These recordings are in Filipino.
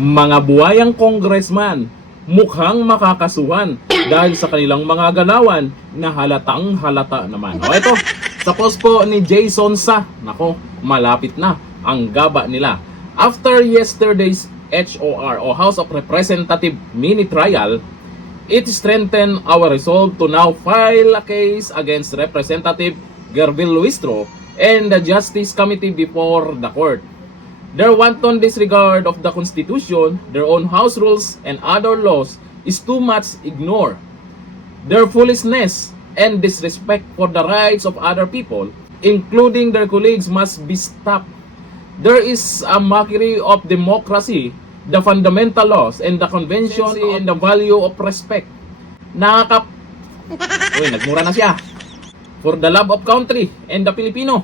Mga buhayang congressman mukhang makakasuhan dahil sa kanilang mga galawan na halatang halata naman. O ito, sa post po ni Jason Sa, nako, malapit na ang gaba nila. After yesterday's HOR o House of Representative mini trial, it strengthened our resolve to now file a case against Representative Gervil Luistro and the Justice Committee before the court. Their wanton disregard of the Constitution, their own house rules, and other laws is too much ignored. Their foolishness and disrespect for the rights of other people, including their colleagues, must be stopped. There is a mockery of democracy, the fundamental laws, and the convention and the value of respect. Uy, nagmura na siya. For the love of country and the Filipino,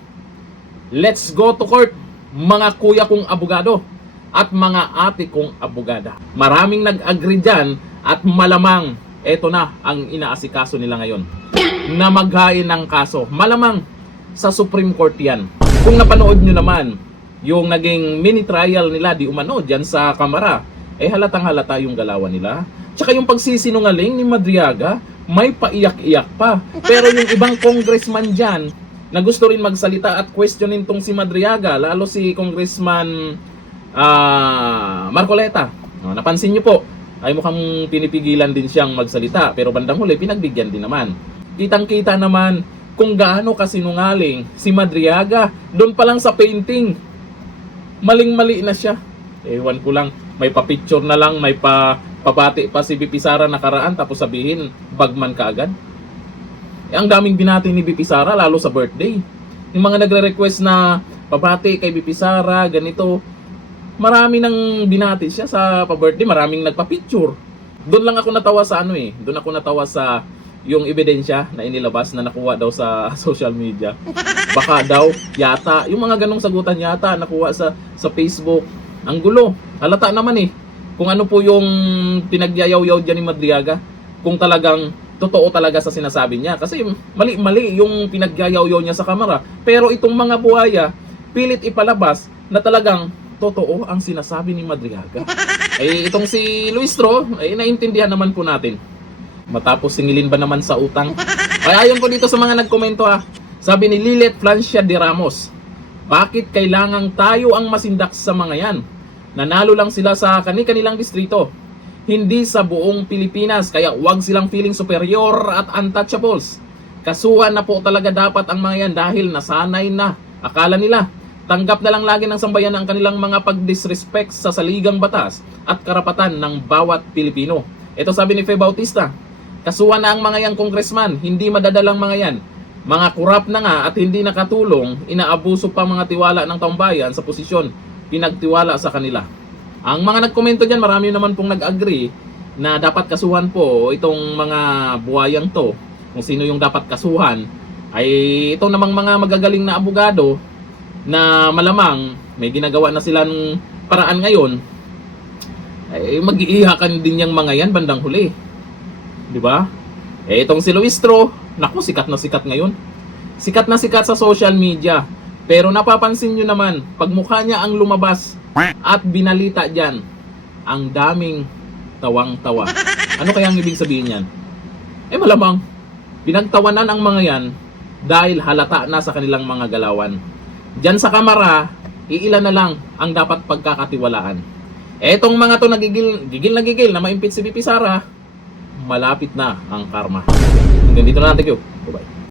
let's go to court, mga kuya kong abogado at mga ate kong abogada. Maraming nag-agree dyan at malamang eto na ang inaasikaso nila ngayon na maghain ng kaso. Malamang sa Supreme Court yan. Kung napanood nyo naman yung naging mini trial nila di umano dyan sa Kamara, eh halatang halata yung galawan nila. Tsaka yung pagsisinungaling ni Madriaga, may paiyak-iyak pa. Pero yung ibang congressman dyan na gusto rin magsalita at questionin tong si Madriaga, lalo si Congressman Marcoleta. Napansin nyo po, ay mukhang pinipigilan din siyang magsalita, pero bandang huli pinagbigyan din naman. Kitang-kita naman kung gaano kasinungaling si Madriaga doon pa lang sa painting. Maling-mali na siya. Ewan ko lang, may pa-picture na lang, may papati pa si BP Sara nakaraan, tapos sabihin bagman ka agad. Ang daming binati ni BP Sara lalo sa birthday. Yung mga nagre-request na pabati kay BP Sara, ganito. Marami nang binati siya sa pa-birthday, maraming nagpa-picture. Doon lang ako natawa sa doon ako natawa sa yung ebidensya na inilabas na nakuha daw sa social media. Baka daw yata, yung mga ganong sagutan yata nakuha sa Facebook. Ang gulo. Halata naman kung ano po yung pinagyayaw-yaw dyan ni Madriaga. Kung talagang totoo talaga sa sinasabi niya. Kasi mali-mali yung pinagyayaw-yaw niya sa kamera. Pero itong mga buhaya, pilit ipalabas na talagang totoo ang sinasabi ni Madriaga. Itong si Luistro, naintindihan naman po natin. Matapos singilin ba naman sa utang? Ayon po dito sa mga nagkomento Sabi ni Lilet Francia de Ramos, bakit kailangang tayo ang masindak sa mga yan? Nanalo lang sila sa kanilang distrito, hindi sa buong Pilipinas, kaya huwag silang feeling superior at untouchables. Kasuhan na po talaga dapat ang mga yan dahil nasanay na. Akala nila, tanggap na lang lagi ng sambayan ang kanilang mga pag-disrespect sa saligang batas at karapatan ng bawat Pilipino. Ito sabi ni Fe Bautista, kasuhan na ang mga yang congressman, hindi madadalang mga yan. Mga kurap na nga at hindi nakatulong, inaabuso pa mga tiwala ng taumbayan sa posisyon pinagtiwala sa kanila. Ang mga nagkomento dyan, marami naman pong nag-agree na dapat kasuhan po itong mga buhayang to. Kung sino yung dapat kasuhan, ay ito namang mga magagaling na abogado na malamang may ginagawa na sila ng paraan ngayon, ay mag-iihakan din yung mga yan bandang huli. Diba? Itong si Luistro, naku, sikat na sikat ngayon. Sikat na sikat sa social media. Pero napapansin nyo naman, pag mukha niya ang lumabas at binalita dyan, ang daming tawang-tawa. Ano kaya ang ibig sabihin yan? Malamang, pinagtawanan ang mga yan dahil halata na sa kanilang mga galawan. Dyan sa Kamara, iilan na lang ang dapat pagkakatiwalaan. Etong mga to gigil na ma-impeach si BP Sara, malapit na ang karma. Hanggang dito na natin. Bye-bye.